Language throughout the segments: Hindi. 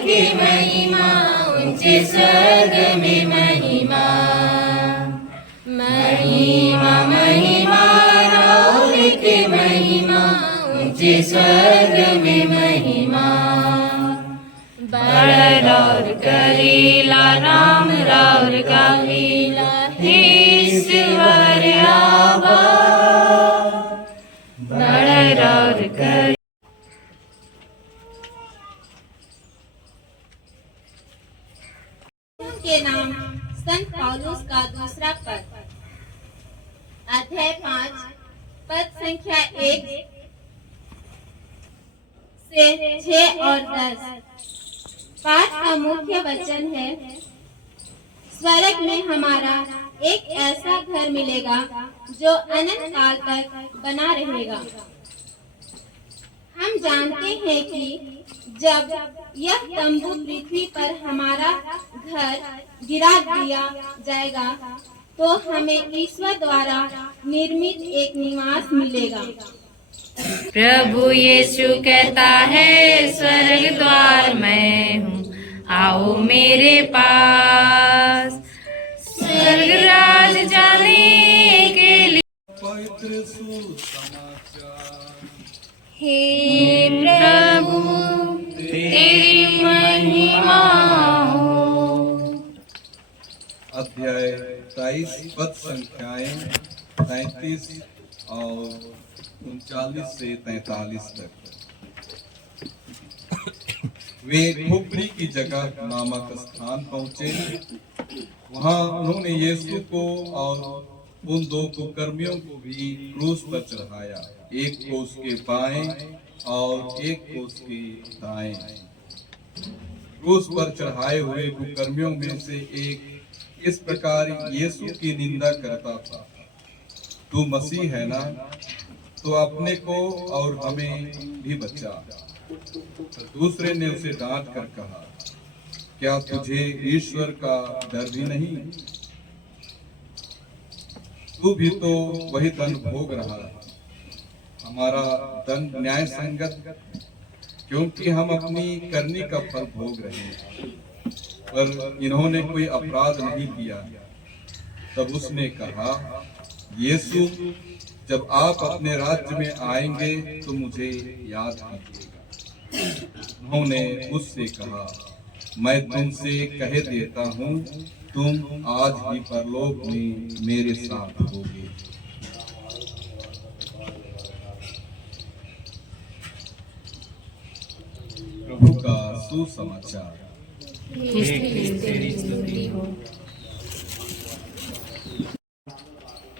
की महिमा, ऊंचे स्वर्ग में महिमा। महिमा महिमा राउर की महिमा, ऊंचे स्वर्ग में महिमा। बड़ राउर करीला, नाम राउर गावीला, हे ईश्वर आबा। बड़ राउर कर के नाम संत पौलुस का दूसरा पद, अध्याय 5 पद संख्या 1 से 6 और 10। पाठ का मुख्य वचन है, स्वर्ग में हमारा एक ऐसा घर मिलेगा जो अनंत काल तक बना रहेगा। हम जानते हैं कि जब यह तंबू पृथ्वी पर हमारा घर गिरा दिया जाएगा तो हमें ईश्वर द्वारा निर्मित एक निवास मिलेगा। प्रभु यीशु कहता है, स्वर्ग द्वार मैं हूँ, आओ मेरे पास। स्वर्ग राज जाने के लिए पवित्र सुसमाचार। हे प्रभु तेरी महिमा हो। अध्याय 23 पद संख्याएं 33 और 39 से 43 तक। वे खोपड़ी की जगह नामक स्थान पहुंचे। वहां उन्होंने यीशु को और उन दो कुकर्मियों को भी क्रूस पर चढ़ाया, एक को उसके बाएं और एक को उसके दाएं। क्रूस पर चढ़ाए हुए कुकर्मियों में से एक इस प्रकार यीशु की निंदा करता था, तू मसीह है ना, तो अपने को और हमें भी बचा। दूसरे ने उसे डांट कर कहा, क्या तुझे ईश्वर का डर भी नहीं? तू भी तो वही दंड भोग रहा है। हमारा दंड न्याय संगत, क्योंकि हम अपनी करनी का फल भोग रहे हैं, पर इन्होंने कोई अपराध नहीं किया। तब उसने कहा, यीशु, जब आप अपने राज्य में आएंगे तो मुझे याद कीजिएगा। उन्होंने उससे कहा, मैं तुमसे कह देता हूँ, तुम आज ही परलोक में मेरे साथ होगे। प्रभु का सुसमाचार।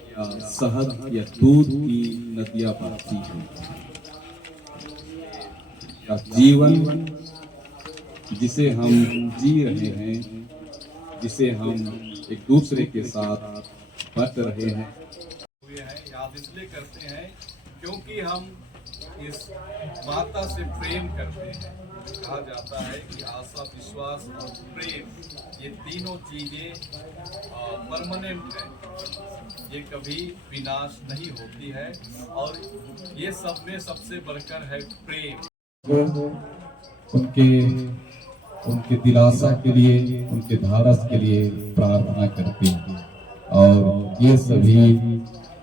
या शहद या दूध की नदियां बहती हैं, या जीवन जिसे हम जी रहे हैं, जिसे हम एक दूसरे के साथ बट रहे हैं, याद इसलिए करते हैं क्योंकि हम इस माता से प्रेम करते हैं। कहा जाता है कि आशा, विश्वास और प्रेम, ये तीनों चीजें परमानेंट हैं, ये कभी विनाश नहीं होती है, और ये सब में सबसे बढ़कर है प्रेम। उनके दिलासा के लिए, उनके धारस के लिए प्रार्थना करते हैं, और ये सभी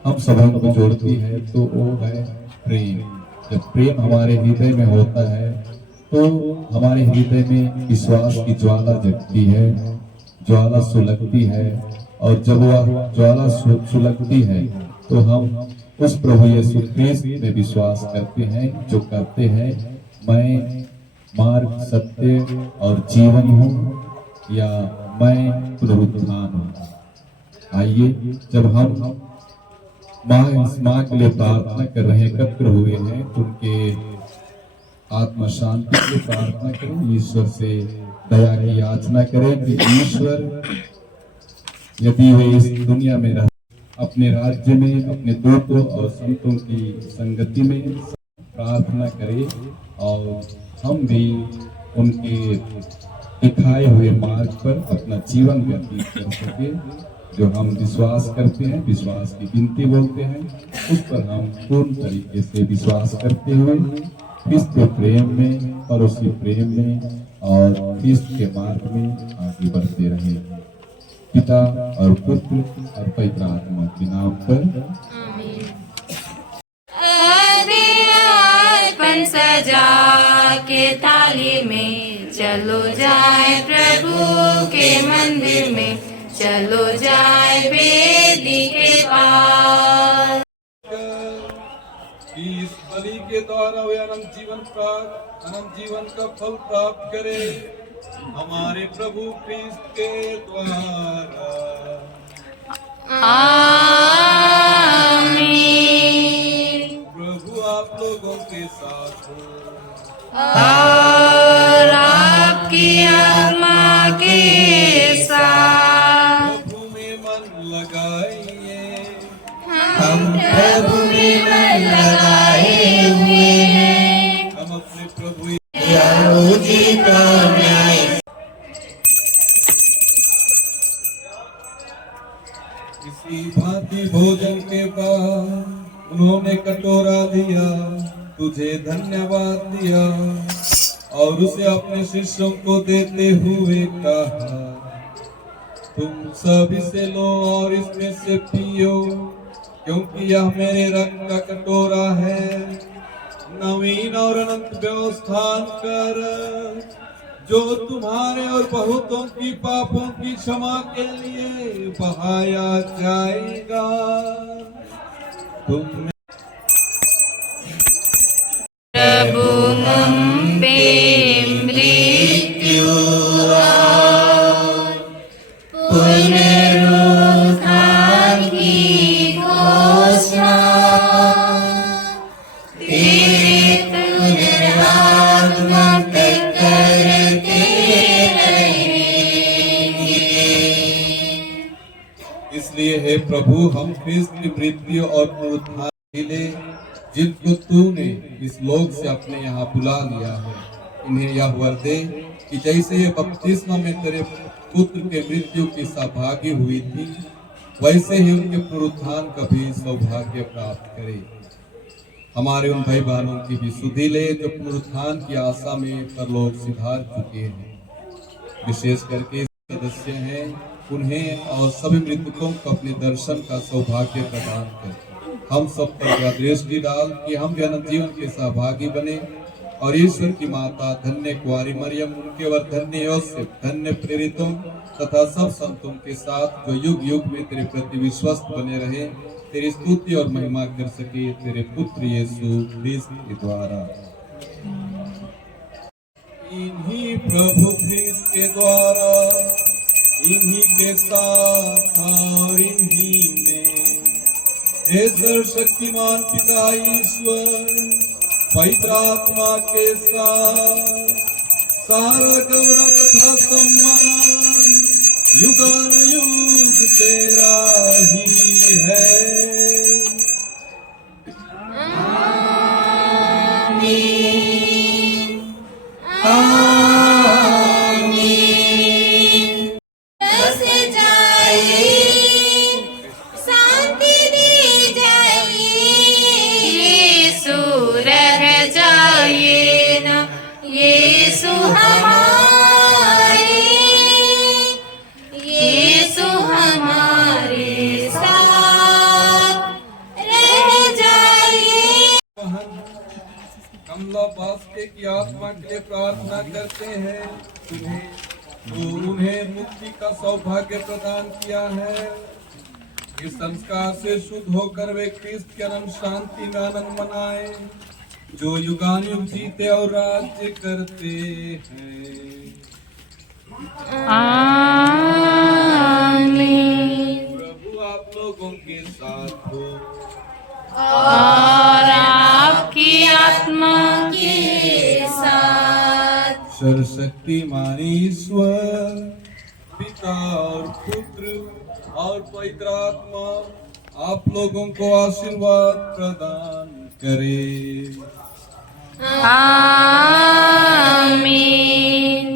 हम सबों को जोड़ती है, तो वो है प्रेम। जब प्रेम हमारे हृदय में होता है तो हमारे हृदय में विश्वास की ज्वाला जगती है, ज्वाला सुलगती है, और जब वह ज्वाला सुलगती है तो हम उस प्रभु यीशु ख्रीस्त में विश्वास करते हैं, जो कहते हैं, मैं मार्ग, सत्य और जीवन हूँ, या मैं पुनरुत्थान हूँ। आइए, जब हम माँ के लिए प्रार्थना कर रहे हैं, एकत्र हुए हैं, उनके आत्मा शांति के लिए प्रार्थना करें, ईश्वर से दया की याचना करें कि ईश्वर यदि वे इस दुनिया में रह, अपने राज्य में, अपने दूतों और संतों की संगति में प्रार्थना करें, और हम भी उनके दिखाए हुए मार्ग पर अपना जीवन व्यतीत कर सके। जो हम विश्वास करते हैं, विश्वास की गिनती बोलते हैं, उस पर हम पूर्ण तरीके से विश्वास करते हुए क्रिस्त प्रेम में और उसी प्रेम में और ख्रिस्त के मार्ग में आगे बढ़ते रहे। पिता और पुत्र और पवित्र आत्मा के नाम पर अर्पण सजा के थाली में चलो जाए प्रभु के मंदिर में, चलो जाए वेदी के पास। कि इस बलि के द्वारा वे अनंत जीवन का फल प्राप्त करे, हमारे प्रभु ख्रिस्त के द्वारा। आमीन। प्रभु आप लोगों के साथ हो और आपकी आत्मा के साथ। प्रभु में मन लगाइए, हम प्रभु में मन लगाए हुए हैं। हम अपने प्रभु उचित और न्याय। इसी भांति भोजन के बाद उन्होंने कटोरा दिया, तुझे धन्यवाद दिया और उसे अपने शिष्यों को देते हुए कहा, तुम सब इसे लो और इसमें से पियो, क्योंकि यह मेरे रक्त का कटोरा है, नवीन और अनंत व्यवस्थान कर, जो तुम्हारे और बहुतों की पापों की क्षमा के लिए बहाया जाएगा। तुम प्रभु हम पे मृत्यु और पुनरुत्थान की घोषणा तेरे पुनरागमन तक करते रहेंगे। इसलिए हे प्रभु, हम ख्रिस्त की मृत्यु और पुनरुत्थान के लिए जिनको तूने इस लोक से अपने यहाँ बुला लिया है, इन्हें यह वर दे कि जैसे ये बपतिस्मा में तेरे पुत्र के मृत्यु की सहभागी हुई थी, वैसे ही उनके पुनरुत्थान का भी सौभाग्य प्राप्त करे। हमारे उन भाई बहनों की भी सुधि ले जो पुनरुत्थान की आशा में परलोक सिधार चुके हैं, विशेष करके सदस्य हैं, उन्हें और सभी मृतकों को अपने दर्शन का सौभाग्य प्रदान कर। हम सब पर दृष्टि डाल कि हम भी अनंत जीवन के सहभागी बने और ईश्वर की माता धन्य कुंवारी मरियम, उनके वर धन्य योसेफ, धन्य प्रेरितों तथा सब संतों के साथ जो युग युग में तेरे प्रति विश्वस्त बने रहे, तेरी स्तुति और महिमा कर सके तेरे पुत्र यीशु ख्रिस्त के द्वारा। इन्हीं प्रभु ख्रिस्त के द्वारा, इन्हीं के साथ और इन्हीं में हे सर्वशक्तिमान पिता ईश्वर पवित्र आत्मा के साथ सारा गौरव तथा सम्मान युगानुयुग तेरा ही है। बास्के की आत्मा के लिए प्रार्थना करते हैं तुम्हें, उन्हें मुक्ति का सौभाग्य प्रदान किया है। इस संस्कार से शुद्ध होकर वे ख्रिस्त के अनंत शांति में आनंद मनाए, जो युगानुयुग जीते और राज्य करते हैं। आमीन। प्रभु आप लोगों के साथ हो और आपकी आत्मा के साथ। सर्वशक्तिमान ईश्वर पिता और पुत्र और पवित्र आत्मा आप लोगों को आशीर्वाद प्रदान करे। आमीन।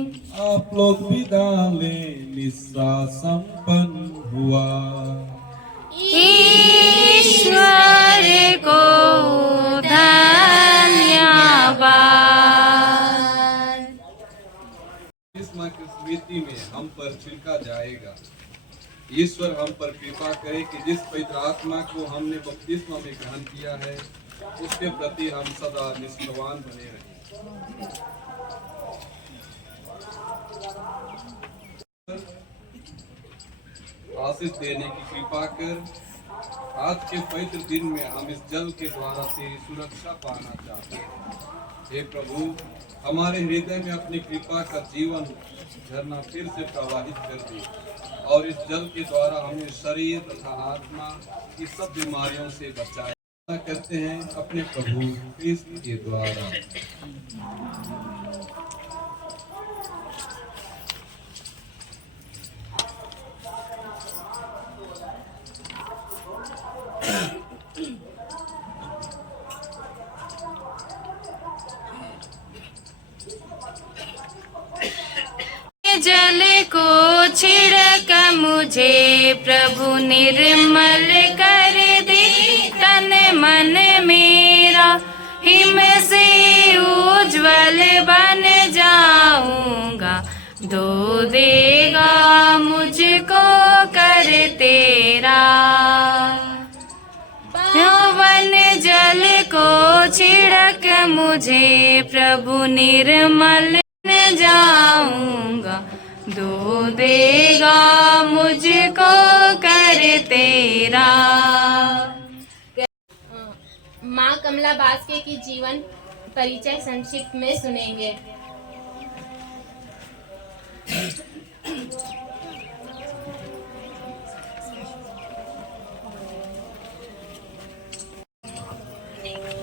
आप लोग विदा ले, निस्सा संपन्न हुआ। ईश्वर को धन्यवाद। बपतिस्मा की स्मृति में हम पर छिड़का जाएगा। ईश्वर हम पर कृपा करे कि जिस पवित्र आत्मा को हमने बपतिस्मा में ग्रहण किया है उसके प्रति हम सदा निष्ठावान बने रहें। आशीष देने की कृपा कर आज के पवित्र दिन में हम इस जल के द्वारा से सुरक्षा पाना चाहते हैं। हे प्रभु, हमारे हृदय में अपनी कृपा का जीवन झरना फिर से प्रवाहित कर दे और इस जल के द्वारा हमें शरीर तथा आत्मा की सब बीमारियों से बचाए करते हैं अपने प्रभु क्रिस्त के द्वारा। जल को छिड़क मुझे प्रभु निर्मल कर दे, तन मन मेरा हिम से उज्जवल बन जाऊंगा। धो देगा मुझको कर तेरा। यौवन जल को छिड़क मुझे प्रभु निर्मल जाऊंगा। धो देगा मुझको कर तेरा। माँ कमला बास्के की जीवन परिचय संक्षिप्त में सुनेंगे।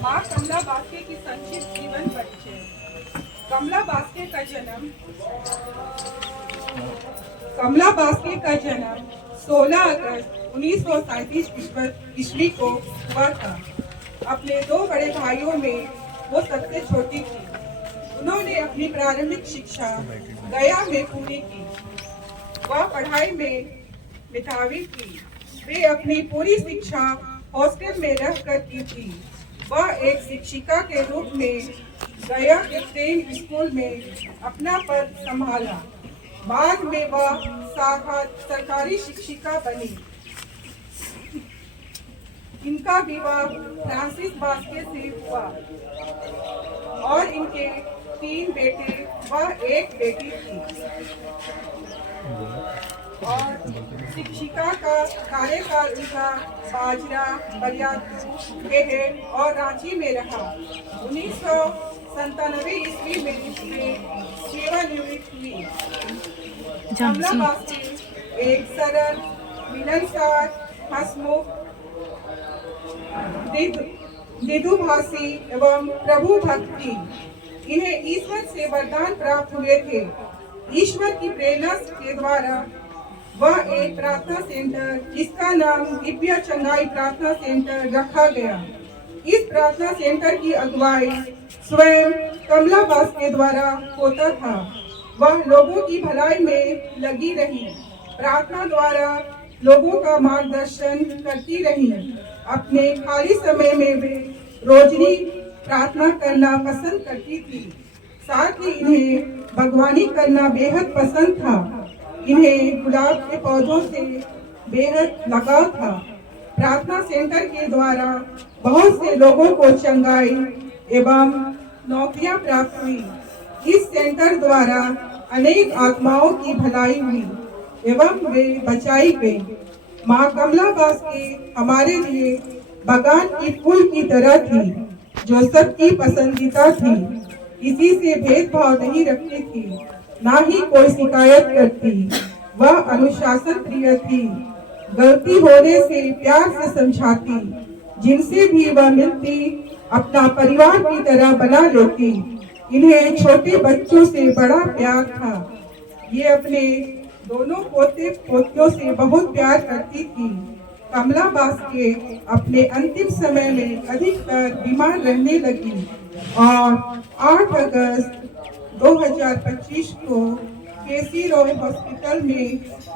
माँ कमला बास्के की संक्षिप्त जीवन परिचय। कमला बास्के का जन्म 16 अगस्त 1937 ईस्वी को हुआ था। अपने 2 बड़े भाइयों में वो सबसे छोटी थी। उन्होंने अपनी प्रारंभिक शिक्षा गया में पूरी की। वह पढ़ाई में मेधावी थी। वे अपनी पूरी शिक्षा हॉस्टल में रहकर की थी। वह एक शिक्षिका के रूप में गया के प्रेम स्कूल में अपना पद संभाला। बाद में वह सरकारी शिक्षिका बनी। इनका विवाह फ्रांसिस बास्के से हुआ और इनके 3 बेटे व 1 बेटी थी। और शिक्षिका का कार्यकाल उनका बाजरा, बरियात और रांची में रहा। 1997 ईस्वी में इसने सेवानिवृत्त हुई। कमला बास्के एक सरल, मिलनसार, हंसमुख, मृदुभाषी एवं प्रभु भक्त थी। इन्हें ईश्वर से वरदान प्राप्त हुए थे। ईश्वर की प्रेरणा के द्वारा वह एक प्रार्थना सेंटर, जिसका नाम दिव्य चंगाई प्रार्थना सेंटर रखा गया। इस प्रार्थना सेंटर की अगुवाई स्वयं कमला बास्के द्वारा होता था। वह लोगों की भलाई में लगी रही। प्रार्थना द्वारा लोगों का मार्गदर्शन करती रही। अपने खाली समय में वे रोजनी प्रार्थना करना पसंद करती थी। साथ ही इन्हें बागवानी करना बेहद पसंद था। इन्हें गुलाब के पौधों से बेहद लगाव था। प्रार्थना सेंटर के द्वारा बहुत से लोगों को चंगाई एवं नौकरियां प्राप्त हुई। इस सेंटर द्वारा अनेक आत्माओं की भलाई हुई एवं वे बचाई गई। माँ कमला बास्के हमारे लिए बागान की फूल की तरह थी, जो सबकी पसंदीदा थी। किसी से भेदभाव नहीं रखती थी, ना ही कोई शिकायत करती। वह अनुशासन प्रिय थी। गलती होने से प्यार से समझाती। जिनसे भी वह मिलती अपना परिवार की तरह बना लेती। इन्हें छोटे बच्चों से बड़ा प्यार था। ये अपने दोनों पोते पोतियों से बहुत प्यार करती थी। कमला बास्के अपने अंतिम समय में अधिकतर बीमार रहने लगी और 8 अगस्त 2025 को केसी रॉय हॉस्पिटल में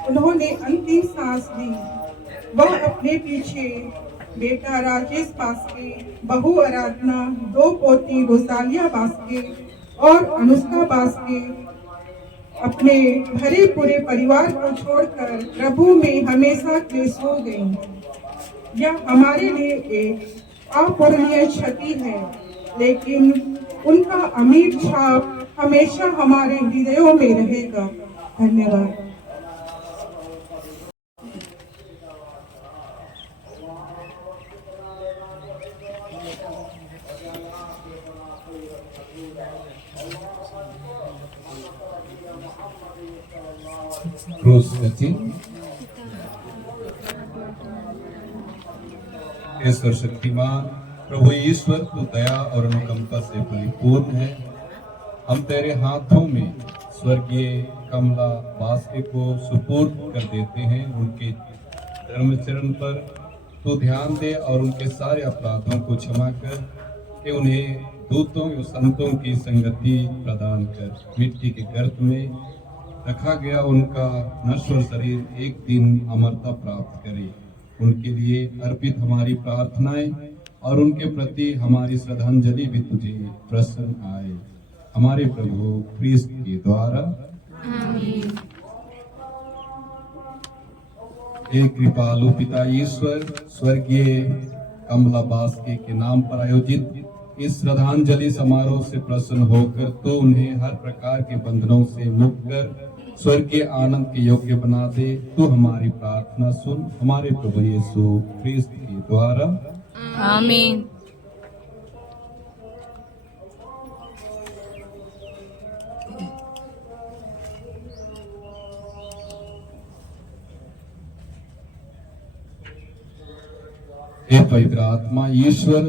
उन्होंने अंतिम सांस ली। वह अपने पीछे बेटा राजेश बास्के, बहू आराधना, 2 पोती रोसालिया बास्के और अनुष्का बास्के अपने भरे पूरे परिवार को छोड़कर प्रभु में हमेशा के लिए सो गई। यह हमारे लिए एक अपूरणीय क्षति है, लेकिन उनका अमिट छाप हमेशा हमारे हृदयों में रहेगा। धन्यवाद। क्रूस का चिन्ह। ईश्वर शक्तिमान प्रभु ईश्वर तू दया और अनुकंपा से परिपूर्ण है। हम तेरे हाथों में स्वर्गीय कमला बास्के को सुपुर्द कर देते हैं। उनके धर्मचरण पर तू ध्यान दे और उनके सारे अपराधों को क्षमा कर कि उन्हें दूतों और संतों की संगति प्रदान कर मिट्टी के गर्त में रखा गया उनका नश्वर शरीर एक दिन अमरता प्राप्त करे। उनके लिए अर्पित हमारी प्रार्थनाएं और उनके प्रति हमारी श्रद्धांजलि भी तुझे प्रसन्न आए। हमारे प्रभु क्रिस्त के द्वारा। आमीन। हे कृपालु पिता ईश्वर, स्वर्गीय कमला बास्के के नाम पर आयोजित इस श्रद्धांजलि समारोह से प्रसन्न होकर तो उन्हें हर प्रकार के बंधनों से मुक्त कर स्वर्गीय आनंद के योग्य बना दे। तू हमारी प्रार्थना सुन। हमारे प्रभु यीशु क्रिस्त के द्वारा। आमीन। हे पवित्र आत्मा ईश्वर,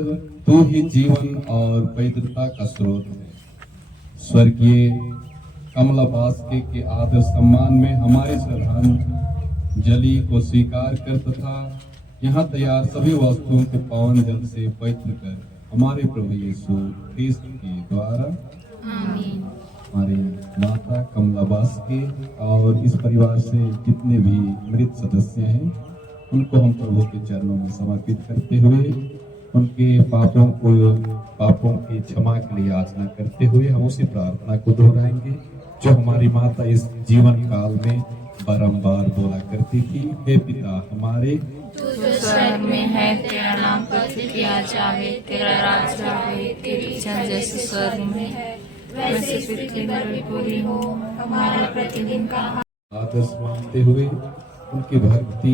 तू ही जीवन और पवित्रता का स्रोत है। स्वर्गीय कमला बास्के के आदर सम्मान में हमारे श्रद्धांजलि को स्वीकार कर तथा यहाँ तैयार सभी वस्तुओं को पावन जल से पवित्र कर हमारे प्रभु यीशु क्रिस्त के द्वारा। आमीन। हमारे माता कमला बास्के और इस परिवार से जितने भी मृत सदस्य हैं उनको हम प्रभु के चरणों में समर्पित करते हुए उनके पापों की क्षमा के लिए याचना करते हुए हम उसी प्रार्थना को दोहराएंगे जो हमारी माता इस जीवन काल में बारंबार बोला करती थी। हे पिता हमारे, तू जो स्वर्ग में है, तेरा नाम पवित्र किया जावे, तेरा राज्य आवे, तेरी इच्छा जैसे स्वर्ग में है वैसे पृथ्वी पर भी पूरी हो। हमारा प्रतिदिन का आदर्श मानते हुए उनकी भक्ति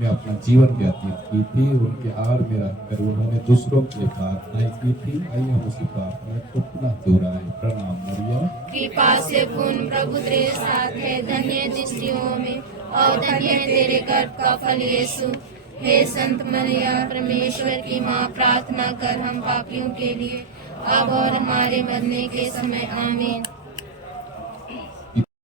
में अपना जीवन व्यतीत की थी। उनके आड़ में रहकर उन्होंने दूसरों के लिए प्रार्थनाएं की थी। आइए हम उसी प्रार्थना को पुनः दोहराएं। प्रणाम मरियम, कृपा से पूर्ण प्रभु तेरे साथ है, धन्य स्त्रियों में और धन्य है तेरे गर्भ का फल यीशु। हे संत मरिया, परमेश्वर की माँ, प्रार्थना कर हम पापियों के लिए अब और हमारे मरने के समय। आमीन।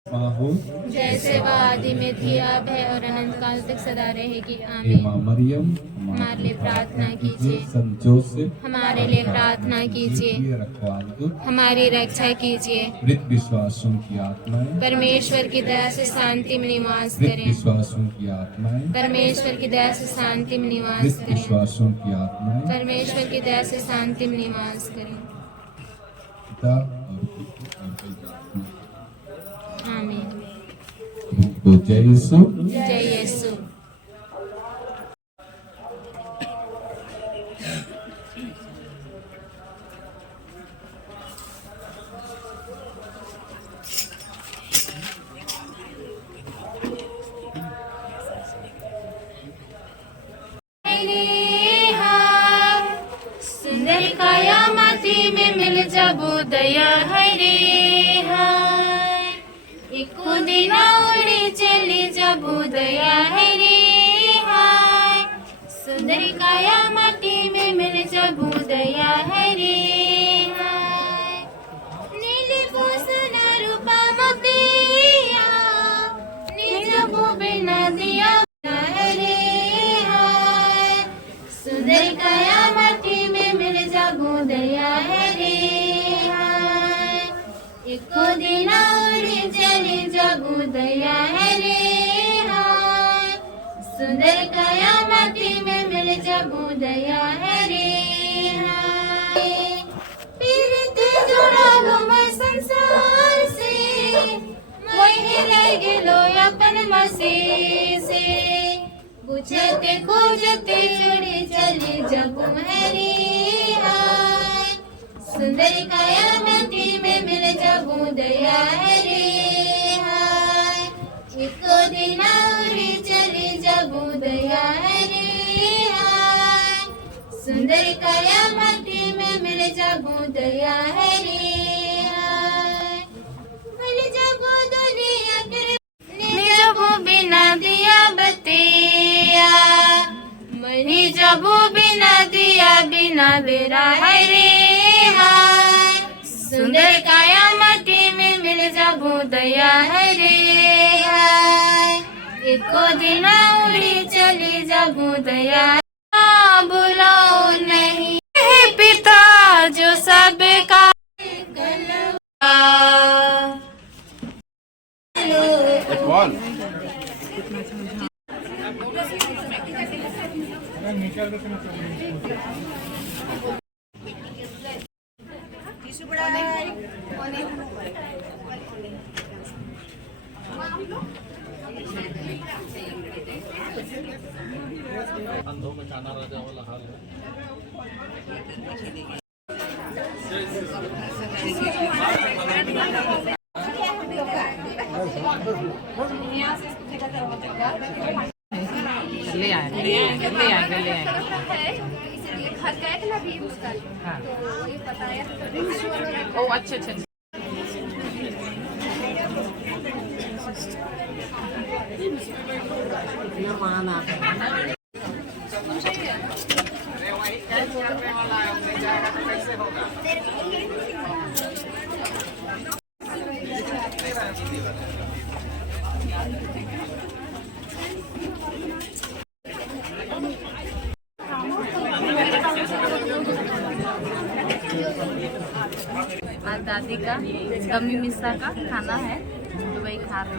माँ हो जैसे वह आदि में थी, अब है और अनंत काल तक सदा रहेगी। हे आमीन। माँ मरियम, हमारे लिए प्रार्थना कीजिए। संत जोसेफ, हमारे लिए प्रार्थना कीजिए। प्रिय रखवाले, हमारी रक्षा कीजिए। मृत विश्वासों की आत्माएं, परमेश्वर की दया से शांति में निवास मृत करें। विश्वासों की आत्माएं, परमेश्वर की दया से शांति में निवास मृत करें। विश्वासों की आत्माएं, परमेश्वर की दया से शांति में निवास करें। पिता और पुत्र और पवित्र आत्मा। आमीन। तो जय यीशु। जय यीशु। सुंदर काया माटी में मिल जाबो दया है रे हाय। एको दिन उड़ी चली जाबो दया है रे हाय। सुंदर काया माटी में मिल जाबो दया है रे हाय। नीली भूषण रूपा मोतिया निजबो बिना दिया है रे हाय। सुंदर काया माटी में मिल जाबो दया है रे हाय। एको दिन उड़ी चली जाबो दया है रे हाय। सुंदर काया माटी में मिल जाबो दया है रे हाय। पीरते जुड़ा लो मैं संसार से, मैं मसीह से, पूछते खोजते चढ़े चले जब महरी आए, सुंदर कायामती में मिल जब दया है रे हाय, एको दिन उड़ी चले जब दया है रे हाय, सुंदर कायामती में मिल जब दया है रे हाय, मिल जब दुनिया के जब बिना दिया बतिया, मरी जब बिना दिया बिना बेरा है रे हाय, सुंदर कायामती में मिल जब दया है रे हाय, एको दिन उड़ी चली जब दया बुलाओ नहीं है पिता जो सबका अंधों में काना राजा वाला हाल है। ले आएंगे हाँ ओ अच्छा अच्छा आज दादी का गमी मिश्रा का खाना है तो वही खा रहे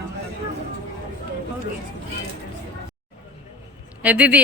हैं। दीदी